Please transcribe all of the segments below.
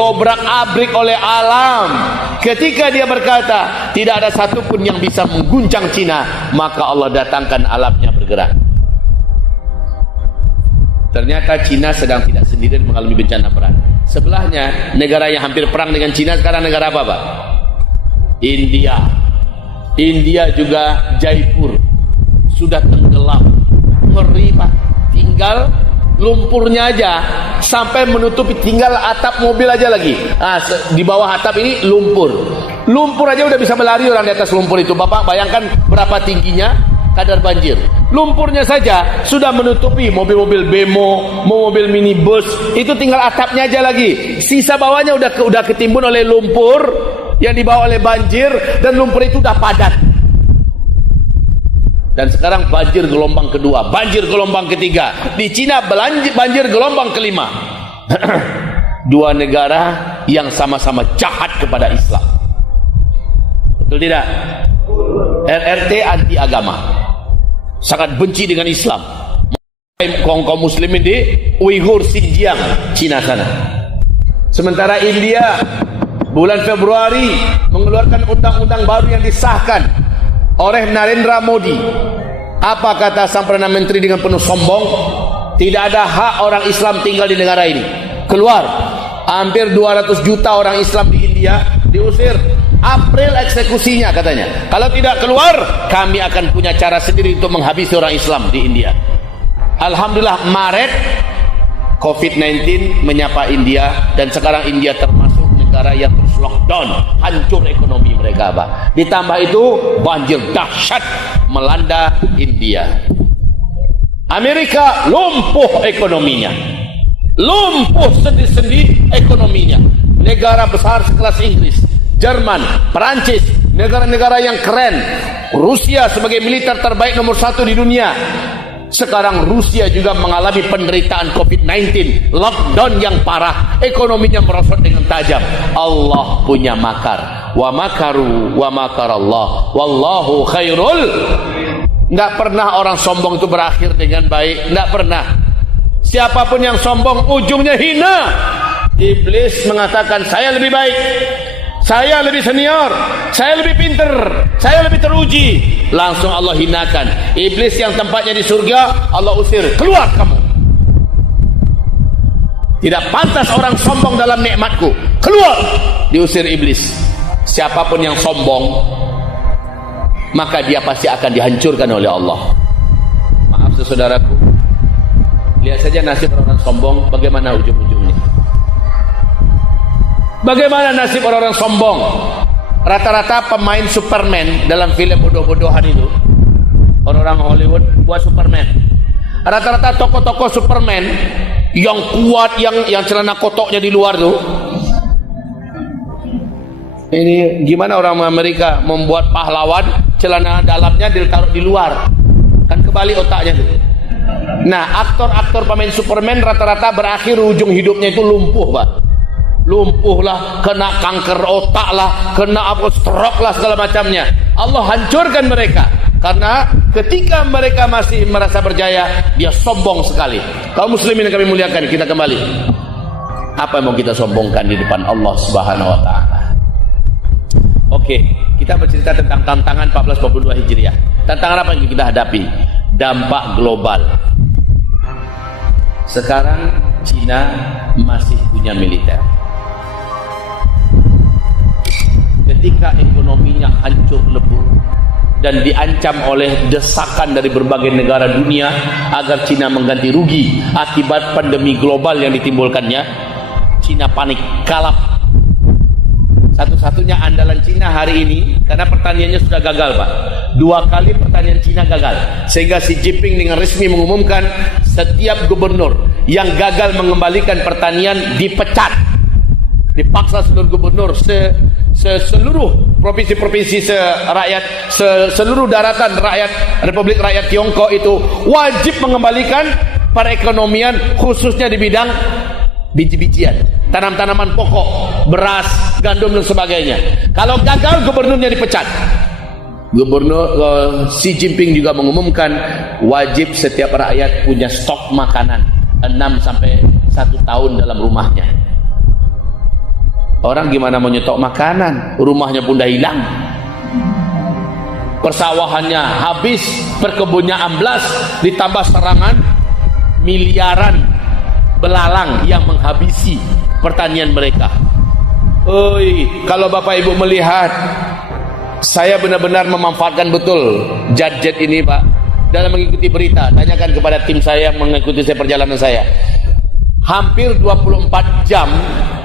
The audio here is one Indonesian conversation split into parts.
diobrak-abrik oleh alam. Ketika dia berkata tidak ada satupun yang bisa mengguncang Cina, maka Allah datangkan alamnya bergerak. Ternyata Cina sedang tidak sendirian mengalami bencana berat. Sebelahnya, negara yang hampir perang dengan Cina sekarang negara apa, Pak? India. India juga Jaipur sudah tenggelam. Ngeri, Pak. Tinggal lumpurnya aja sampai menutupi, tinggal atap mobil aja lagi. Di bawah atap ini lumpur. Lumpur aja udah bisa berlari orang di atas lumpur itu. Bapak bayangkan berapa tingginya kadar banjir. Lumpurnya saja sudah menutupi mobil-mobil bemo, mobil minibus, itu tinggal atapnya aja lagi. Sisa bawahnya udah ketimbun oleh lumpur yang dibawa oleh banjir, dan lumpur itu udah padat. Dan sekarang banjir gelombang kedua, banjir gelombang ketiga. Di Cina banjir gelombang kelima. Dua negara yang sama-sama jahat kepada Islam. Betul tidak? RRT anti agama, sangat benci dengan Islam. Kaum muslimin di Uighur, Xinjiang, Cina sana. Sementara India bulan Februari mengeluarkan undang-undang baru yang disahkan oleh Narendra Modi. Apa kata sang Perdana Menteri dengan penuh sombong? Tidak ada hak orang Islam tinggal di negara ini. Keluar. Hampir 200 juta orang Islam di India diusir. April eksekusinya katanya. Kalau tidak keluar, kami akan punya cara sendiri untuk menghabisi orang Islam di India. Alhamdulillah Maret COVID-19 menyapa India, dan sekarang India termasuk negara yang terus lockdown, hancur ekonomi mereka, Pak. Ditambah itu banjir dahsyat melanda India. Amerika lumpuh ekonominya, lumpuh sendi-sendi ekonominya. Negara besar sekelas Inggris, Jerman, Perancis, negara-negara yang keren, Rusia sebagai militer terbaik nomor 1 di dunia. Sekarang Rusia juga mengalami penderitaan COVID-19, lockdown yang parah, ekonominya merosot dengan tajam. Allah punya makar. Wa makaru wa makarallah wallahu khairul. Enggak pernah orang sombong itu berakhir dengan baik, enggak pernah. Siapapun yang sombong ujungnya hina. Iblis mengatakan saya lebih baik, saya lebih senior, saya lebih pinter, saya lebih teruji. Langsung Allah hinakan. Iblis yang tempatnya di surga, Allah usir, keluar kamu. Tidak pantas orang sombong dalam nikmatku, keluar. Diusir iblis. Siapapun yang sombong, maka dia pasti akan dihancurkan oleh Allah. Maaf saudaraku, lihat saja nasib orang sombong, bagaimana ujung-ujungnya. Bagaimana nasib orang-orang sombong? Rata-rata pemain Superman dalam film bodoh-bodohan itu, orang-orang Hollywood buat Superman. Rata-rata tokoh-tokoh Superman yang kuat, yang celana kotoknya di luar tuh. Ini gimana orang Amerika membuat pahlawan celana dalamnya ditaruh di luar? Kan kebalik otaknya tuh. Nah, aktor-aktor pemain Superman rata-rata berakhir ujung hidupnya itu lumpuh, Pak. Lumpuh lah, kena kanker otak lah, kena stroke lah, segala macamnya. Allah hancurkan mereka karena ketika mereka masih merasa berjaya, dia sombong sekali. Kaum muslimin yang kami muliakan, kita kembali. Apa yang mau kita sombongkan di depan Allah Subhanahu wa taala? Oke, kita bercerita tentang tantangan 1442 Hijriah. Tantangan apa yang kita hadapi? Dampak global. Sekarang Cina masih punya militer. Ketika ekonominya hancur lebur dan diancam oleh desakan dari berbagai negara dunia agar Cina mengganti rugi akibat pandemi global yang ditimbulkannya, Cina panik, kalap. Satu-satunya andalan Cina hari ini, karena pertaniannya sudah gagal, Pak. 2 kali pertanian Cina gagal, sehingga Xi Jinping dengan resmi mengumumkan setiap gubernur yang gagal mengembalikan pertanian dipecat. Dipaksa seluruh gubernur seluruh provinsi-provinsi seluruh daratan rakyat Republik Rakyat Tiongkok itu wajib mengembalikan perekonomian, khususnya di bidang biji-bijian, tanam-tanaman pokok, beras, gandum dan sebagainya. Kalau gagal, gubernurnya dipecat. Gubernur Xi Jinping juga mengumumkan wajib setiap rakyat punya stok makanan 6 sampai 1 tahun dalam rumahnya. Orang gimana mau nyetok makanan? Rumahnya pun dah hilang, persawahannya habis, perkebunnya amblas, ditambah serangan miliaran belalang yang menghabisi pertanian mereka. Oi, kalau Bapak Ibu melihat, saya benar-benar memanfaatkan betul jet-jet ini Pak dalam mengikuti berita. Tanyakan kepada tim saya yang mengikuti perjalanan saya. Hampir 24 jam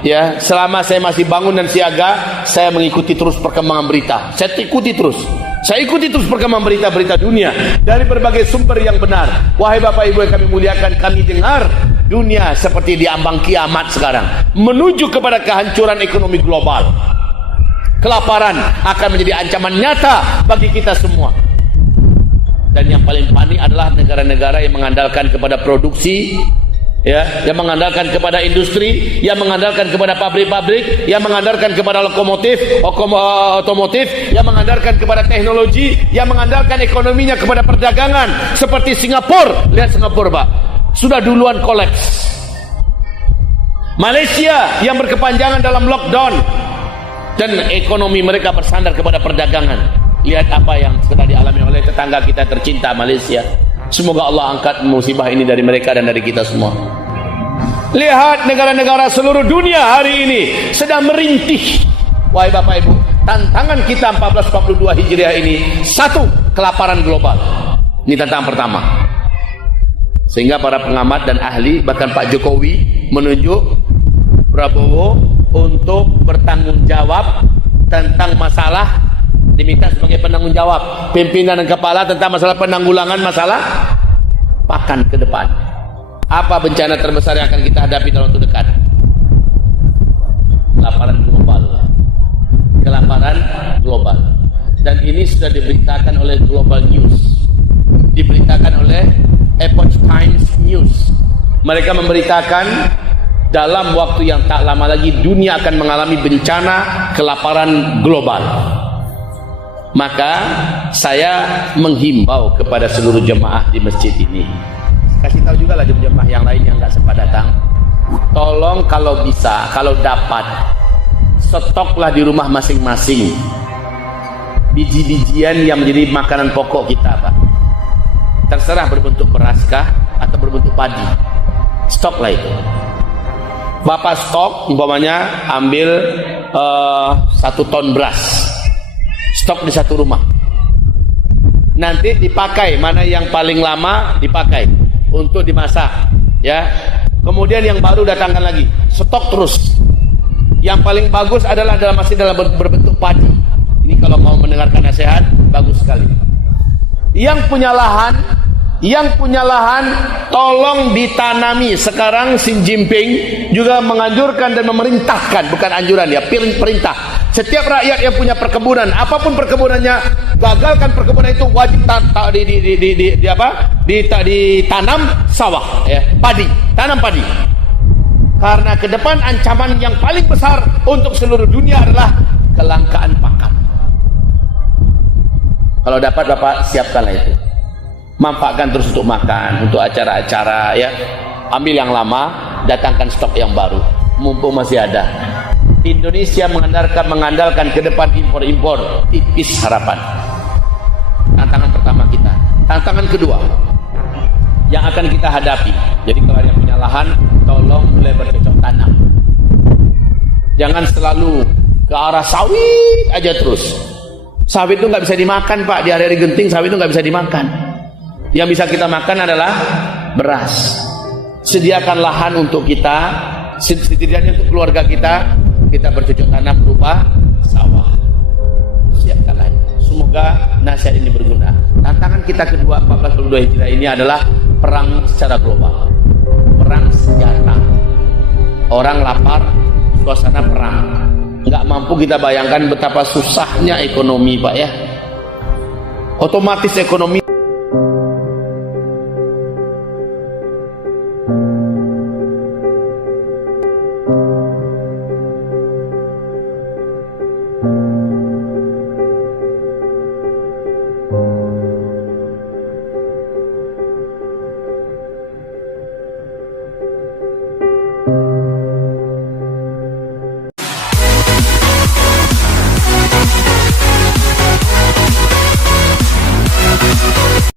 ya, selama saya masih bangun dan siaga, saya mengikuti terus perkembangan berita. Saya ikuti terus perkembangan berita-berita dunia dari berbagai sumber yang benar. Wahai Bapak Ibu yang kami muliakan, kami dengar dunia seperti diambang kiamat sekarang, menuju kepada kehancuran ekonomi global. Kelaparan akan menjadi ancaman nyata bagi kita semua. Dan yang paling panik adalah negara-negara yang mengandalkan kepada produksi, ya, yang mengandalkan kepada industri, yang mengandalkan kepada pabrik-pabrik, yang mengandalkan kepada lokomotif, otomotif, yang mengandalkan kepada teknologi, yang mengandalkan ekonominya kepada perdagangan. Seperti Singapura, lihat Singapura Pak, sudah duluan kolaps. Malaysia yang berkepanjangan dalam lockdown dan ekonomi mereka bersandar kepada perdagangan. Lihat apa yang sedang dialami oleh tetangga kita tercinta Malaysia. Semoga Allah angkat musibah ini dari mereka dan dari kita semua. Lihat negara-negara seluruh dunia hari ini sedang merintih. Wahai Bapak Ibu, tantangan kita 1442 Hijriah ini, satu, kelaparan global. Ini tantangan pertama. Sehingga para pengamat dan ahli, bahkan Pak Jokowi menunjuk Prabowo untuk bertanggung jawab tentang masalah, diminta sebagai penanggung jawab pimpinan dan kepala tentang masalah penanggulangan masalah pakan ke depan. Apa bencana terbesar yang akan kita hadapi dalam waktu dekat? Kelaparan global. Dan ini sudah diberitakan oleh Global News, diberitakan oleh Epoch Times News. Mereka memberitakan dalam waktu yang tak lama lagi dunia akan mengalami bencana kelaparan global. Maka saya menghimbau kepada seluruh jemaah di masjid ini, kasih tahu juga lah jemaah yang lain yang nggak sempat datang, tolong kalau bisa, kalau dapat, stoklah di rumah masing-masing biji-bijian yang menjadi makanan pokok kita Pak. Terserah berbentuk beraskah atau berbentuk padi, stoklah itu. Bapak stok, umpamanya ambil 1 ton beras, stok di satu rumah. Nanti dipakai, mana yang paling lama dipakai untuk dimasak, ya. Kemudian yang baru datangkan lagi, stok terus. Yang paling bagus adalah masih dalam berbentuk padi. Ini kalau mau mendengarkan nasihat, bagus sekali. Yang punya lahan, tolong ditanami. Sekarang Xi Jinping juga menganjurkan dan memerintahkan, bukan anjuran ya, perintah. Setiap rakyat yang punya perkebunan, apapun perkebunannya, gagalkan perkebunan itu wajib ditanam sawah, ya, padi, tanam padi. Karena ke depan ancaman yang paling besar untuk seluruh dunia adalah kelangkaan pakan. Kalau dapat Bapak siapkanlah itu. Manfaatkan terus untuk makan, untuk acara-acara, ya. Ambil yang lama, datangkan stok yang baru, mumpung masih ada. Indonesia mengandalkan ke depan impor-impor, tipis harapan. Tantangan pertama kita. Tantangan kedua yang akan kita hadapi. Jadi kalau yang punya lahan, tolong mulai bercocok tanam. Jangan selalu ke arah sawit aja terus. Sawit itu nggak bisa dimakan Pak, di hari-hari genting sawit itu nggak bisa dimakan. Yang bisa kita makan adalah beras. Sediakan lahan untuk kita, setidaknya untuk keluarga kita bercocok tanam berupa sawah. Siapkanlah itu. Semoga nasihat ini berguna. Tantangan kita kedua 1442 Hijriah ini adalah perang secara global, perang senjata. Orang lapar, suasana perang. Nggak mampu kita bayangkan betapa susahnya ekonomi Pak ya. Otomatis ekonomi